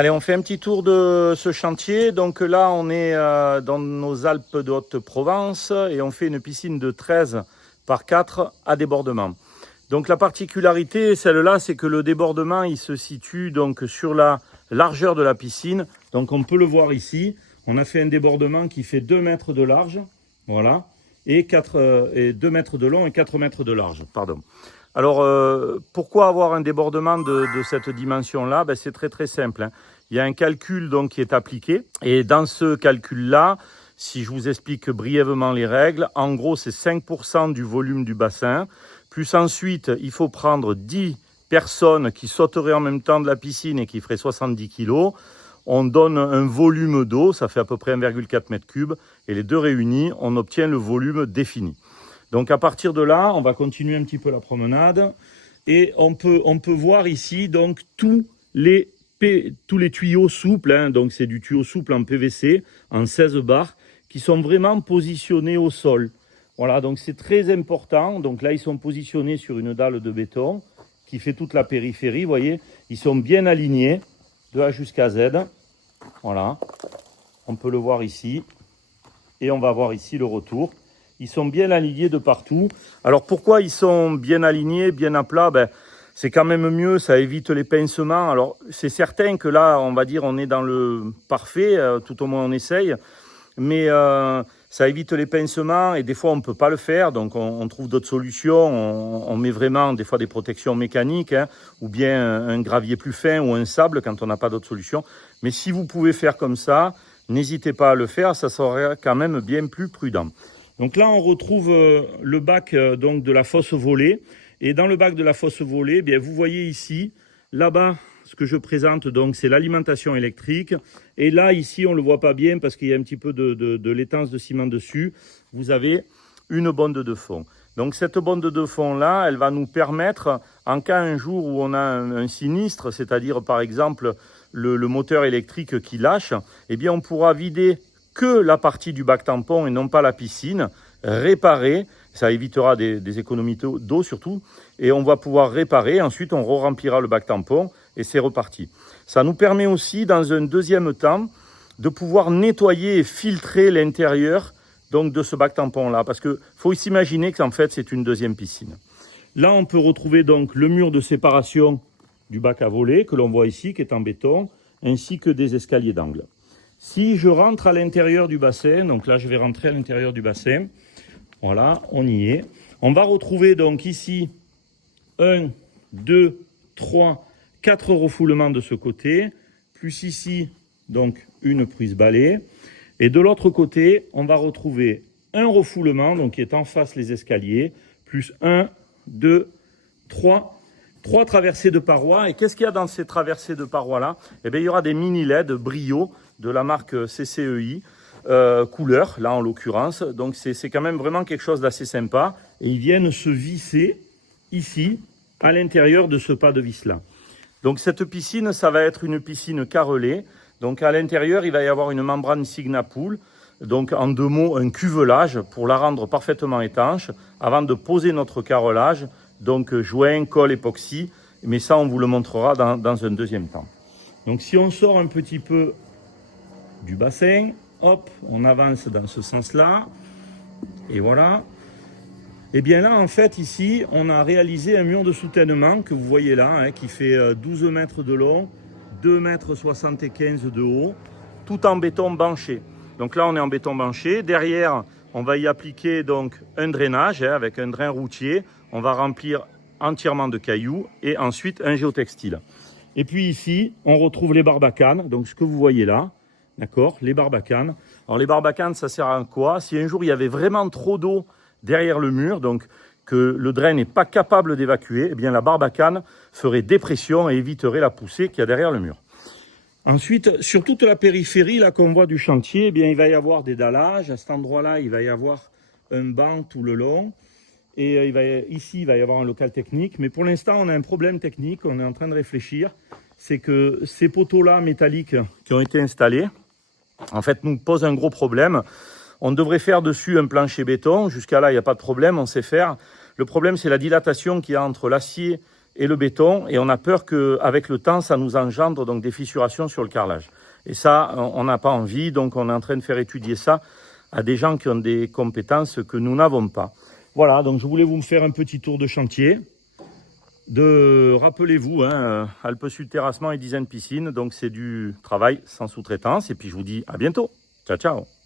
Allez, on fait un petit tour de ce chantier. Donc là, on est dans nos Alpes de Haute-Provence et on fait une piscine de 13 par 4 à débordement. Donc la particularité, celle-là, c'est que le débordement, il se situe donc sur la largeur de la piscine. Donc on peut le voir ici. On a fait un débordement qui fait 2 mètres de large, voilà, et 2 mètres de long et 4 mètres de large, pardon. Alors, pourquoi avoir un débordement de cette dimension-là? Ben, c'est très simple, hein. Il y a un calcul donc, qui est appliqué. Et dans ce calcul-là, si je vous explique brièvement les règles, en gros, c'est 5% du volume du bassin. Plus ensuite, il faut prendre 10 personnes qui sauteraient en même temps de la piscine et qui feraient 70 kg. On donne un volume d'eau, ça fait à peu près 1,4 m3. Et les deux réunis, on obtient le volume défini. Donc à partir de là, on va continuer un petit peu la promenade et on peut voir ici donc tous les tuyaux souples, hein, donc c'est du tuyau souple en PVC, en 16 bars, qui sont vraiment positionnés au sol. Voilà, donc c'est très important. Donc là, ils sont positionnés sur une dalle de béton qui fait toute la périphérie, vous voyez. Ils sont bien alignés de A jusqu'à Z. Voilà, on peut le voir ici et on va voir ici le retour. Ils sont bien alignés de partout. Alors pourquoi ils sont bien alignés, bien à plat? Ben, c'est quand même mieux, ça évite les pincements. Alors c'est certain que là, on va dire, on est dans le parfait, tout au moins on essaye. Mais ça évite les pincements et des fois on ne peut pas le faire. Donc on trouve d'autres solutions. On met vraiment des fois des protections mécaniques, hein, ou bien un gravier plus fin ou un sable quand on n'a pas d'autre solution. Mais si vous pouvez faire comme ça, n'hésitez pas à le faire, ça sera quand même bien plus prudent. Donc là, on retrouve le bac donc de la fosse volée. Et dans le bac de la fosse volée, eh bien, vous voyez ici, là-bas, ce que je présente, donc, c'est l'alimentation électrique. Et là, ici, on ne le voit pas bien parce qu'il y a un petit peu de l'étance de ciment dessus. Vous avez une bonde de fond. Donc cette bonde de fond-là, elle va nous permettre, en cas un jour où on a un sinistre, c'est-à-dire par exemple le moteur électrique qui lâche, eh bien, on pourra vider que la partie du bac tampon et non pas la piscine, réparer, ça évitera des économies d'eau surtout, et on va pouvoir réparer, ensuite on remplira le bac tampon et c'est reparti. Ça nous permet aussi dans un deuxième temps de pouvoir nettoyer et filtrer l'intérieur donc de ce bac tampon là, parce qu'il faut s'imaginer qu'en fait c'est une deuxième piscine. Là on peut retrouver donc le mur de séparation du bac à voler que l'on voit ici qui est en béton, ainsi que des escaliers d'angle. Si je rentre à l'intérieur du bassin, donc là je vais rentrer à l'intérieur du bassin, voilà, on y est. On va retrouver donc ici 1, 2, 3, 4 refoulements de ce côté, plus ici donc une prise balai. Et de l'autre côté, on va retrouver un refoulement, donc qui est en face les escaliers, plus 1, 2, 3 traversées de parois. Et qu'est-ce qu'il y a dans ces traversées de parois-là? Eh bien, il y aura des mini LED Brio de la marque CCEI, couleur, là en l'occurrence. Donc, c'est quand même vraiment quelque chose d'assez sympa. Et ils viennent se visser ici, à l'intérieur de ce pas de vis-là. Donc, cette piscine, ça va être une piscine carrelée. Donc, à l'intérieur, il va y avoir une membrane Signapool. Donc, en deux mots, un cuvelage pour la rendre parfaitement étanche avant de poser notre carrelage. Donc joint, colle, époxy, mais ça on vous le montrera dans un deuxième temps. Donc si on sort un petit peu du bassin, hop, on avance dans ce sens-là, et voilà. Et bien là en fait ici, on a réalisé un mur de soutènement que vous voyez là, hein, qui fait 12 mètres de long, 2,75 m de haut, tout en béton banché. Donc là on est en béton banché, derrière on va y appliquer donc un drainage, hein, avec un drain routier. On va remplir entièrement de cailloux et ensuite un géotextile. Et puis ici, on retrouve les barbacanes, donc ce que vous voyez là, d'accord, les barbacanes. Alors les barbacanes, ça sert à quoi? Si un jour il y avait vraiment trop d'eau derrière le mur, donc que le drain n'est pas capable d'évacuer, eh bien la barbacane ferait dépression et éviterait la poussée qu'il y a derrière le mur. Ensuite, sur toute la périphérie là qu'on voit du chantier, eh bien, il va y avoir des dallages. À cet endroit-là, il va y avoir un banc tout le long. Et ici, il va y avoir un local technique. Mais pour l'instant, on a un problème technique. On est en train de réfléchir. C'est que ces poteaux-là métalliques qui ont été installés, en fait, nous posent un gros problème. On devrait faire dessus un plancher béton. Jusqu'à là, il n'y a pas de problème, on sait faire. Le problème, c'est la dilatation qu'il y a entre l'acier et le béton, et on a peur qu'avec le temps, ça nous engendre donc des fissurations sur le carrelage. Et ça, on n'a pas envie, donc on est en train de faire étudier ça à des gens qui ont des compétences que nous n'avons pas. Voilà, donc je voulais vous faire un petit tour de chantier. Rappelez-vous, Alpes Sud Terrassement et Design Piscine, donc c'est du travail sans sous-traitance, et puis je vous dis à bientôt. Ciao, ciao.